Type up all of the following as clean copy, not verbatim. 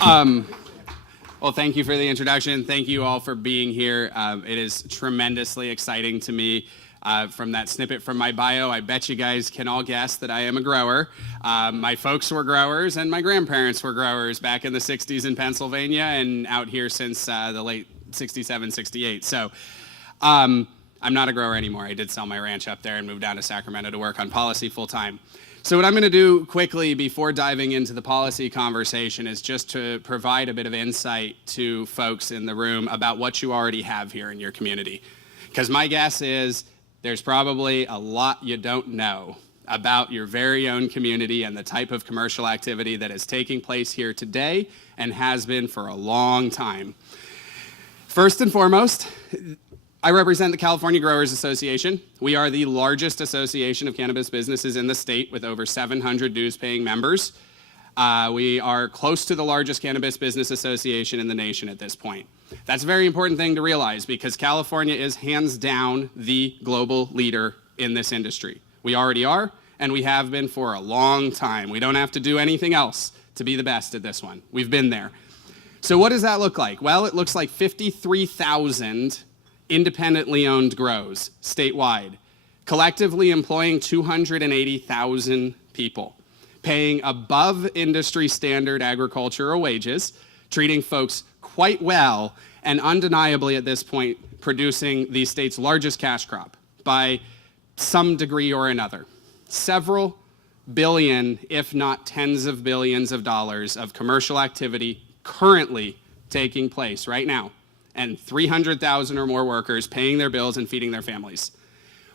Well, thank you for the introduction. Thank you all for being here. It is tremendously exciting to me. From that snippet from my bio, I bet you guys can all guess that I am a grower. My folks were growers and my grandparents were growers back in the 60s in Pennsylvania and out here since the late 67, 68. So I'm not a grower anymore. I did sell my ranch up there and moved down to Sacramento to work on policy full time. So what I'm going to do quickly before diving into the policy conversation is just to provide a bit of insight to folks in the room about what you already have here in your community. Because my guess is there's probably a lot you don't know about your very own community and the type of commercial activity that is taking place here today and has been for a long time. First and foremost, I represent the California Growers Association. We are the largest association of cannabis businesses in the state with over 700 dues-paying members. We are close to the largest cannabis business association in the nation at this point. That's a very important thing to realize because California is hands down the global leader in this industry. We already are, and we have been for a long time. We don't have to do anything else to be the best at this one. We've been there. So what does that look like? Well, it looks like 53,000 independently owned grows statewide, collectively employing 280,000 people, paying above industry standard agricultural wages, treating folks quite well, and undeniably at this point producing the state's largest cash crop by some degree or another. Several billion, if not tens of billions of dollars of commercial activity currently taking place right now, and 300,000 or more workers paying their bills and feeding their families.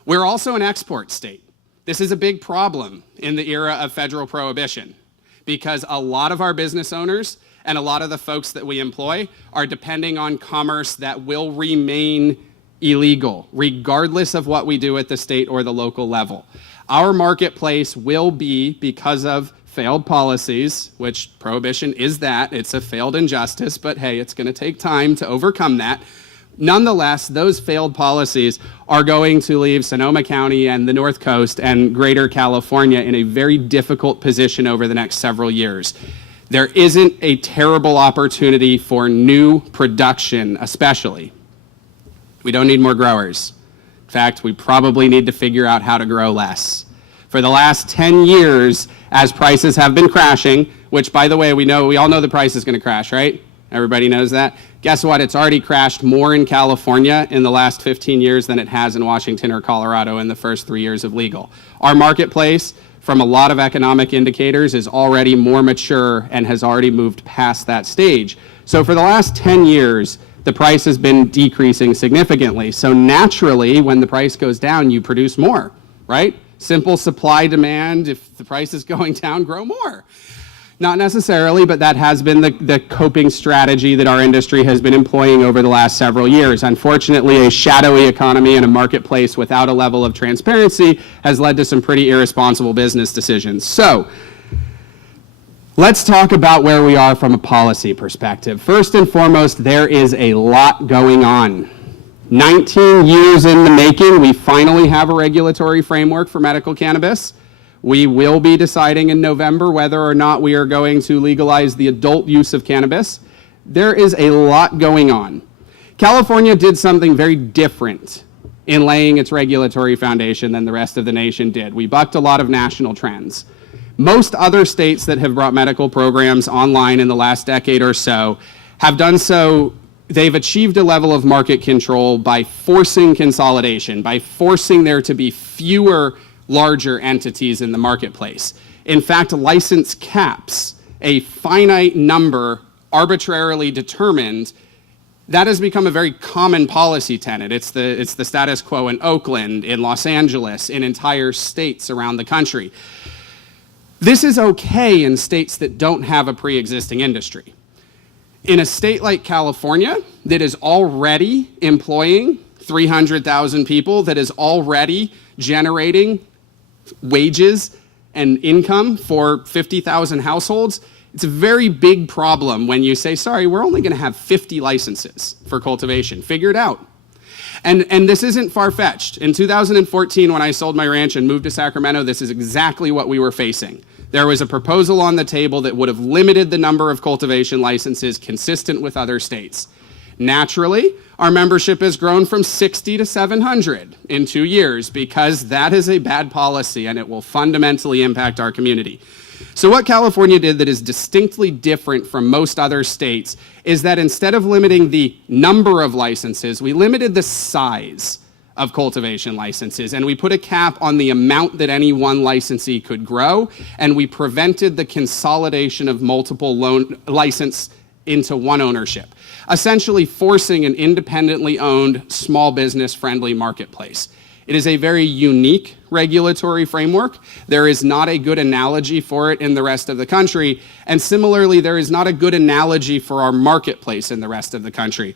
We're also an export state. This is a big problem in the era of federal prohibition because a lot of our business owners and a lot of the folks that we employ are depending on commerce that will remain illegal, regardless of what we do at the state or the local level. Our marketplace will be, because of failed policies, which prohibition is that, it's a failed injustice, but hey, it's gonna take time to overcome that. Nonetheless, those failed policies are going to leave Sonoma County and the North Coast and Greater California in a very difficult position over the next several years. There isn't a terrible opportunity for new production, especially. We don't need more growers. In fact, we probably need to figure out how to grow less. For the last 10 years, as prices have been crashing, which by the way, we all know the price is gonna crash, right? Everybody knows that. Guess what? It's already crashed more in California in the last 15 years than it has in Washington or Colorado in the first 3 years of legal. Our marketplace, from a lot of economic indicators, is already more mature and has already moved past that stage. So for the last 10 years, the price has been decreasing significantly. So naturally, when the price goes down, you produce more, right? Simple supply demand. If the price is going down, grow more. Not necessarily, but that has been the coping strategy that our industry has been employing over the last several years. Unfortunately, a shadowy economy and a marketplace without a level of transparency has led to some pretty irresponsible business decisions. So, let's talk about where we are from a policy perspective. First and foremost, there is a lot going on. 19 years in the making, we finally have a regulatory framework for medical cannabis. We will be deciding in November whether or not we are going to legalize the adult use of cannabis. There is a lot going on. California did something very different in laying its regulatory foundation than the rest of the nation did. We bucked a lot of national trends. Most other states that have brought medical programs online in the last decade or so have done so. They've achieved a level of market control by forcing consolidation, by forcing there to be fewer larger entities in the marketplace. In fact, license caps, a finite number arbitrarily determined, that has become a very common policy tenet. It's the status quo in Oakland, in Los Angeles, in entire states around the country. This is okay in states that don't have a pre-existing industry. In a state like California that is already employing 300,000 people, that is already generating wages and income for 50,000 households, it's a very big problem when you say, sorry, we're only gonna have 50 licenses for cultivation. Figure it out. And this isn't far-fetched. In 2014, when I sold my ranch and moved to Sacramento, this is exactly what we were facing. There was a proposal on the table that would have limited the number of cultivation licenses consistent with other states. Naturally, our membership has grown from 60 to 700 in 2 years because that is a bad policy and it will fundamentally impact our community. So what California did that is distinctly different from most other states is that instead of limiting the number of licenses, we limited the size of cultivation licenses, and we put a cap on the amount that any one licensee could grow, and we prevented the consolidation of multiple license into one ownership, essentially forcing an independently owned, small business-friendly marketplace. It is a very unique regulatory framework. There is not a good analogy for it in the rest of the country, and similarly, there is not a good analogy for our marketplace in the rest of the country.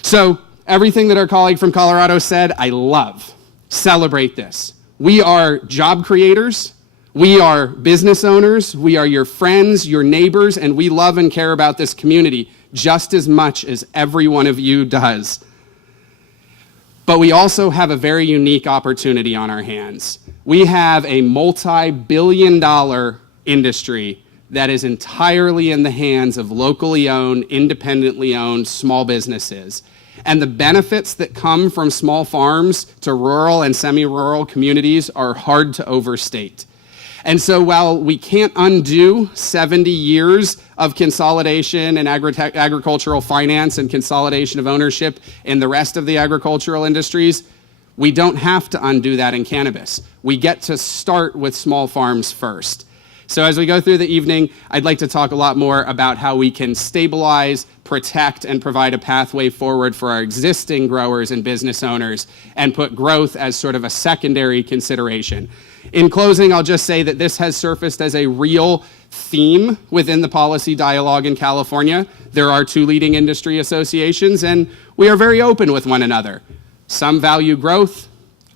So, everything that our colleague from Colorado said, I love. Celebrate this. We are job creators. We are business owners. We are your friends, your neighbors, and we love and care about this community just as much as every one of you does. But we also have a very unique opportunity on our hands. We have a multi-billion-dollar industry that is entirely in the hands of locally owned, independently owned small businesses. And the benefits that come from small farms to rural and semi-rural communities are hard to overstate. And so while we can't undo 70 years of consolidation in agricultural finance and consolidation of ownership in the rest of the agricultural industries, we don't have to undo that in cannabis. We get to start with small farms first. So as we go through the evening, I'd like to talk a lot more about how we can stabilize, protect, and provide a pathway forward for our existing growers and business owners and put growth as sort of a secondary consideration. In closing, I'll just say that this has surfaced as a real theme within the policy dialogue in California. There are 2 leading industry associations, and we are very open with one another. Some value growth,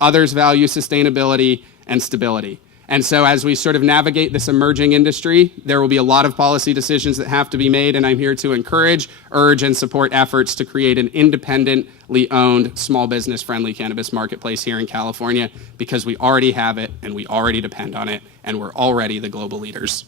others value sustainability and stability. And so as we sort of navigate this emerging industry, there will be a lot of policy decisions that have to be made, and I'm here to encourage, urge, and support efforts to create an independently owned, small business-friendly cannabis marketplace here in California because we already have it, and we already depend on it, and we're already the global leaders.